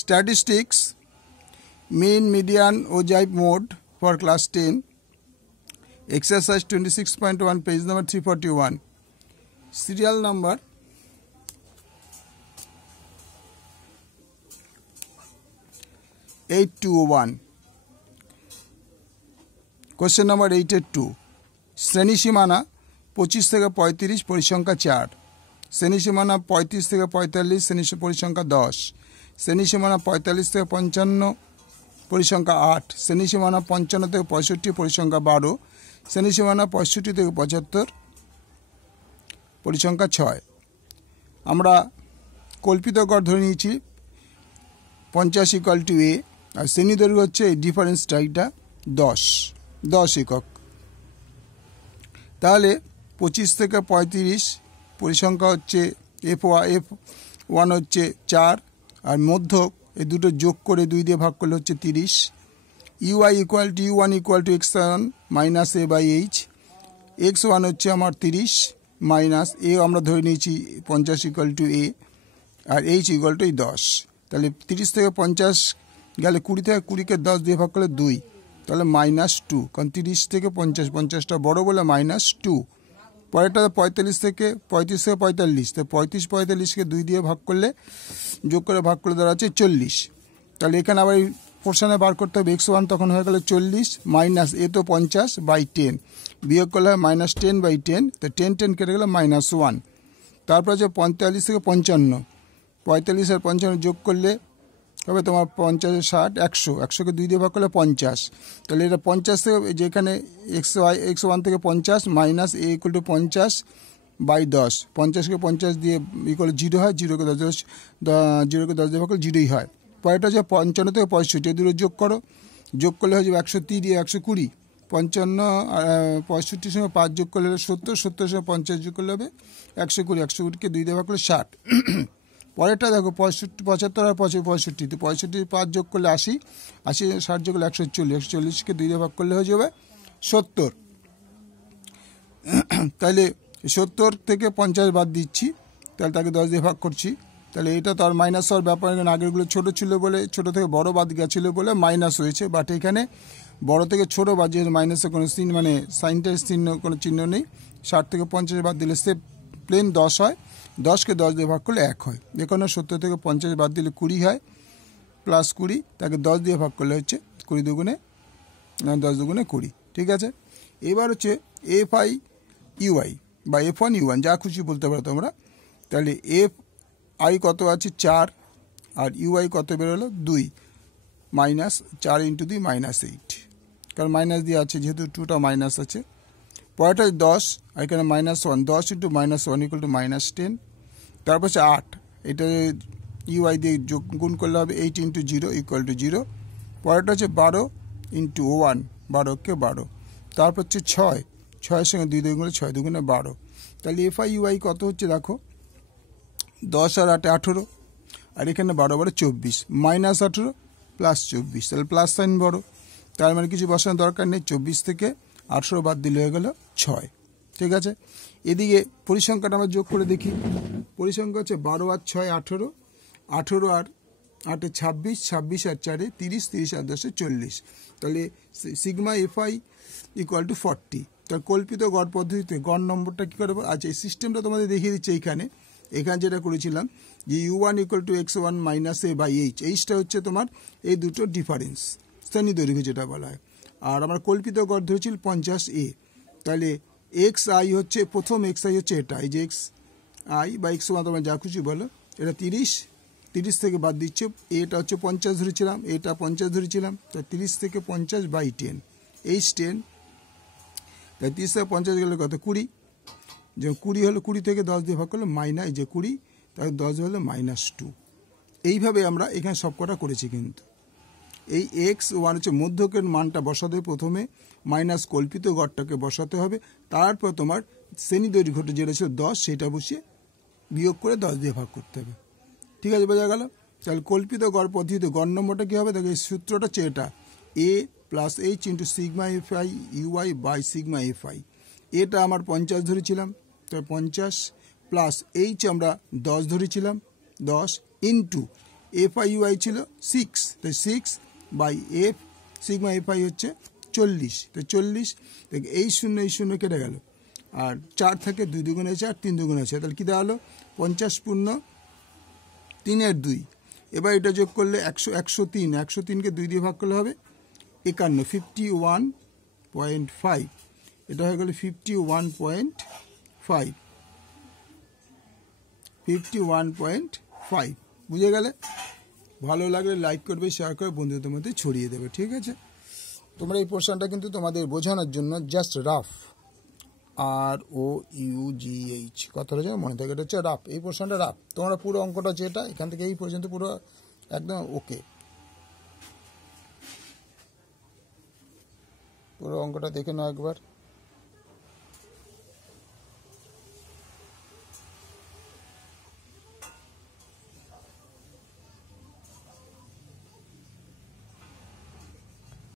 Statistics, mean, median, ogive mode for class 10. Exercise 26.1, page number 341. Serial number 8201. Question number 882. শ্রেণী সীমানা 25 থেকে 35, পরিসংখ্যা 4। শ্রেণী সীমানা 35 থেকে 45, শ্রেণী পরিসংখ্যা 10। শ্রেণী সীমানা 45 থেকে 55, পরিসংখ্যা 8। শ্রেণী সীমানা 55 থেকে 65, পরিসংখ্যা 12। শ্রেণী সীমানা 65 থেকে 75, পরিসংখ্যা 6। আমরা কল্পিত গড় ধরে নিয়েছি 50 ইকুয়াল টু এ, আর শ্রেণী দৈর্ঘ্য হচ্ছে এই ডিফারেন্সটা এইটা 10 একক। তাহলে 25 থেকে 35, পরিসংখ্যা হচ্ছে F1 হচ্ছে 4, আর মধ্যক এই দুটো যোগ করে 2 দিয়ে ভাগ করলে হচ্ছে 30। UI equal to U1 equal to x1 minus a by h। x1 হচ্ছে আমার 30 মাইনাস a আমরা ধরে নিয়েছি 50 ইকুয়াল টু a, আর h ইকুয়াল টু 10। তাহলে 30 থেকে 50 গেলে 20 থেকে 20কে 10 দিয়ে ভাগ করলে 2, তাহলে -2, কারণ 30 থেকে 50, 50টা বড় বলে -2। পরেরটা 45 থেকে 45, তো 45কে 2 দিয়ে ভাগ করলে যোগ করে ভাগ করে দেওয়া আছে 40। তাহলে এখানে আবার এই পোর্শনে বার করতে হবে x1, তখন হয়ে গেল 40 মাইনাস এ তো 50 বাই 10, বিয়োগ করলে হয় -10 বাই 10, তো 10 কেটে গেলে -1। তারপর হচ্ছে 45 থেকে 55, 45 আর 55 যোগ করলে হবে তোমার 50, 60, 100, 100কে 2 দিয়ে ভাগ করলে 50। তাহলে এটা 50 থেকে যেখানে x1 থেকে 50 minus A equal to 50 by 10, 50কে 50 দিয়ে ইকুয়াল 0 হয়, 0কে 10 দিয়ে ভাগ করলে 0ই হয়। পরেরটা হচ্ছে 55 থেকে 65, এই দুটো যোগ করো, যোগ করলে হয়ে যাবে 130, 120। 55 65 সঙ্গে 5 যোগ করলে 70, 70 সঙ্গে 50 যোগ করলে হবে 120, 120কে 2 দিয়ে ভাগ করলে 60। পরেরটা দেখো 75 আর 65, তো 65 5 যোগ করলে 80, 80 60 যোগ করলে 140, 140কে 2 দিয়ে ভাগ করলে হয়ে যাবে 70। তাহলে 70 থেকে 50 বাদ দিচ্ছি, তাহলে তাকে 10 দিয়ে ভাগ করছি। তাহলে এটা তো আর মাইনাস হওয়ার ব্যাপার, আগেরগুলো ছোটো ছিল বলে, ছোটো থেকে বড় বাদ গেছিলো বলে মাইনাস হয়েছে, বাট এখানে বড় থেকে ছোটো বাদ যে মাইনাসের কোনো চিহ্ন, মানে সাইনটার চিহ্ন কোনো চিহ্ন নেই। 60 থেকে 50 বাদ দিলে সে প্লেন 10 হয়, 10কে 10 দিয়ে ভাগ করলে 1 হয়। এখানে 70 থেকে 50 বাদ দিলে 20 হয়, প্লাস 20, তাকে 10 দিয়ে ভাগ করলে হচ্ছে 20 দুগুণে 10 দুগুণে 20। ঠিক আছে, এবার হচ্ছে FI UI বা F1 U1 যা খুশি বলতে পারো তোমরা। তাহলে FI কত আছে 4, আর UI কত বেরোলো 2, মাইনাস 4 × 2 -8, কারণ মাইনাস দিয়ে আছে যেহেতু 2টা মাইনাস আছে। পরেরটা 10, আর এখানে -1, 10 × -1 ইকুয়াল টু -10। তারপর হচ্ছে 8, এটা UI দিয়ে যোগ গুণ করলে হবে 8 × 0 ইকুয়াল টু 0। পরেরটা হচ্ছে 12 × 1, 12কে 12। তারপর হচ্ছে 6, 6-এর সঙ্গে 2 গুণে 6 দুগুণে 12। তাহলে FI UI কত হচ্ছে দেখো, 10 আর 8 18, আর এখানে 12 12 24, -18 প্লাস 24, তাহলে প্লাস সাইন বড়, তার মানে কিছু বসানোর দরকার নেই। 24 থেকে 18 বাদ দিলে হয়ে গেল 6। ঠিক আছে, এদিকে পরিসংখ্যাটা আমরা যোগ করে দেখি। পরিসংখ্যা হচ্ছে 12 আর 6 18, 18 আর 8 26, 26 আর 4 30, 30 আর 10 40। তাহলে সিগমা FI ইকুয়াল টু 40। তার কল্পিত গড় পদ্ধতিতে গড় নম্বরটা কী করে? আচ্ছা, এই সিস্টেমটা তোমাদের দেখিয়ে দিচ্ছি। এখানে যেটা করেছিলাম যে U1 equal to x1 minus a by h, এইচটা হচ্ছে তোমার এই দুটো ডিফারেন্স, শ্রেণী দৈর্ঘ্য যেটা বলা হয়। আর আমার কল্পিত গড় ধরেছিল 50a। তাহলে xi হচ্ছে প্রথম xi হচ্ছে এটা, এই যে xi বা x1 তোমরা যা খুশি বলো, এটা 30, 30 থেকে বাদ দিচ্ছে, এটা হচ্ছে 50 ধরেছিলাম, এটা 50 ধরেছিলাম, তাই 30 থেকে 50 বাই 10, h 10। তাই 30 থেকে 50 গেলে কত 20, যে 20 হলো, 20 থেকে 10 দিয়ে ভাগ করলে মাইনাস, যে 20, তাহলে 10 হলো -2। এইভাবে আমরা এখানে সব কটা করেছি। কিন্তু এই x1 হচ্ছে মধ্যকের মানটা বসাতে হবে প্রথমে, মাইনাস কল্পিত গড়টাকে বসাতে হবে, তারপর তোমার শ্রেণী দৈর্ঘ্যটা যেটা ছিল 10 সেটা বসিয়ে বিয়োগ করে 10 দিয়ে ভাগ করতে হবে। ঠিক আছে, বোঝা গেল? তাহলে কল্পিত গড় পদ্ধতিতে গড় নম্বরটা কী হবে দেখো, এই সূত্রটা হচ্ছে এটা, a plus h into sigma FI UI by sigma FI। এটা আমার 50 ধরেছিলাম, তাই 50 প্লাস h আমরা 10 ধরেছিলাম, 10 into F I U I ছিল 6, তাই 6/f সিগমা এফ আই হচ্ছে 40, তাই 40। এই শূন্য কেটে গেল, আর 4 থেকে 2 দুগুণে 4, 3 দুগুণে 6, তাহলে কী দেওয়া হলো 50 পূর্ণ 3/2। এবার এটা যোগ করলে 103, 103কে 2 দিয়ে ভাগ করলে হবে 51, 51.5। এটা হয়ে গেল 51.5, 51.5। বুঝে গেলে? ভালো লাগলে লাইক করবে, শেয়ার করে বন্ধুদের মধ্যে ছড়িয়ে দেবে, ঠিক আছে? তোমরা এই পোর্শনটা কিন্তু তোমাদের বোঝানোর জন্য জাস্ট রাফ, ROUGH, কথাটা যেন মনে থাকে, এটা হচ্ছে রাফ। এই পোর্শনটা রাফ, তোমরা পুরো অঙ্কটা যেটা এখান থেকে এই পর্যন্ত পুরো একদম ওকে, পুরো অঙ্কটা দেখে নাও একবার।